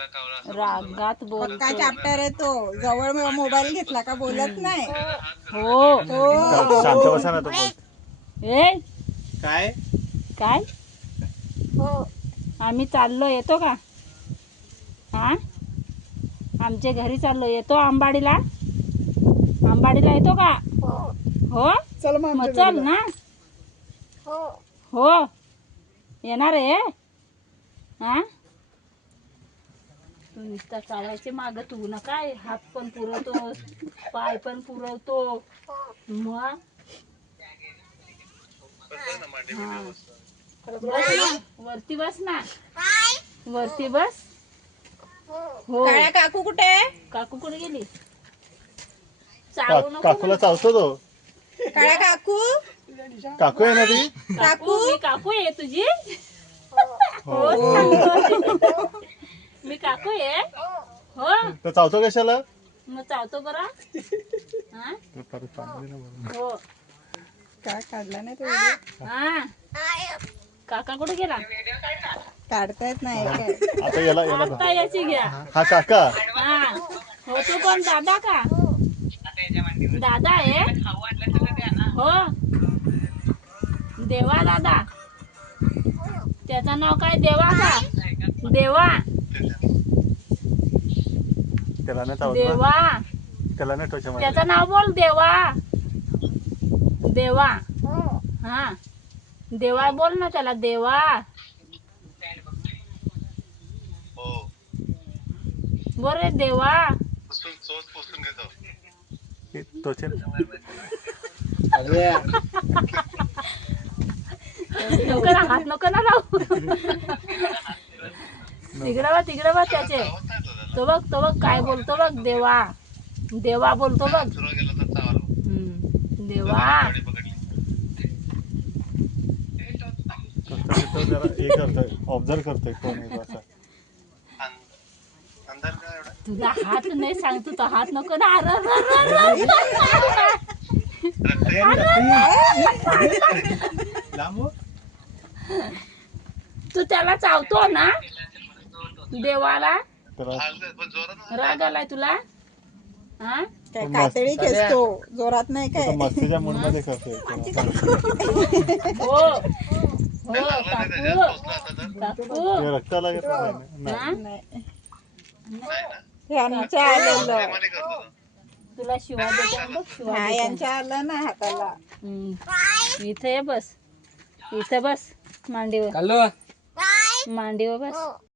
रागात बोल. काय चॅप्टर आहे तो? जवळ मोबाईल घेतला का बोलत नाही. हो हो शांत बसा ना तो बोल. ए काय काय आम्ही चाललो, येतो का? हा, आमच्या घरी चाललो, येतो आंबाडीला? आंबाडीला येतो का? हो चल मग चल ना. हो येणार आहे. हा, तू नुसता चालायचे माग, तू ना काय हात पण पुरवतो, पाय पण पुरवतो. मग हा, बस ना वरती, बस ना वरती बस. हो, काळ्या काकू कुठे? काकू कुठे गेली? चालू नको काकूला चावतो तो. काळ्या काकू काकू आहे ना ती. काकू, मी काकू आहे तुझी. हो. हो सांगतो. मी काकू आहे. हो तर चावतो कशाला? मग चावतो बरा. हा हो. काय काढला नाही तो? हा, काका कुठे गेला? काढता येत नाही काय? आता याला आता याची घ्या. हा काका. हा, हो तो कोण? दादा का? दादा आहे. हो, देवा दादा. त्याचं नाव काय? देवा का? देवा. त्याला नाही चावत. देवा. त्याला नाही टोचा मारत. त्याचं नाव बोल. देवा. देवा. हा, देवा बोल ना त्याला. देवा बोल रे. देवा. टोचे नको ना, हात नको ना लावू. तिकडे बघ त्याचे. तो बघ काय बोलतो बघ. देवा. देवा बोलतो बघ. देवा. हे करतोय, ऑब्झर्व करतोय कोण आहे असं. तुझा हात नाही सांगतो, तो हात नको ना. तू त्याला चावतो ना. देवाला राग आलाय तुला? हा, काय कातडी खेचतो, जोरात नाही तो काय? मस्तीच्या मूड मध्ये करतोय. हो हो काकू. काकू. ते रक्ताला घेत नाही. हा? नाही. यांच्या आलेलं. तुला शिवा देते बघ. शिवा हा, देते. यांच्या आलं ना हाताला. इथे ये, बस. इथे बस मांडीवर. मांडीवर बस.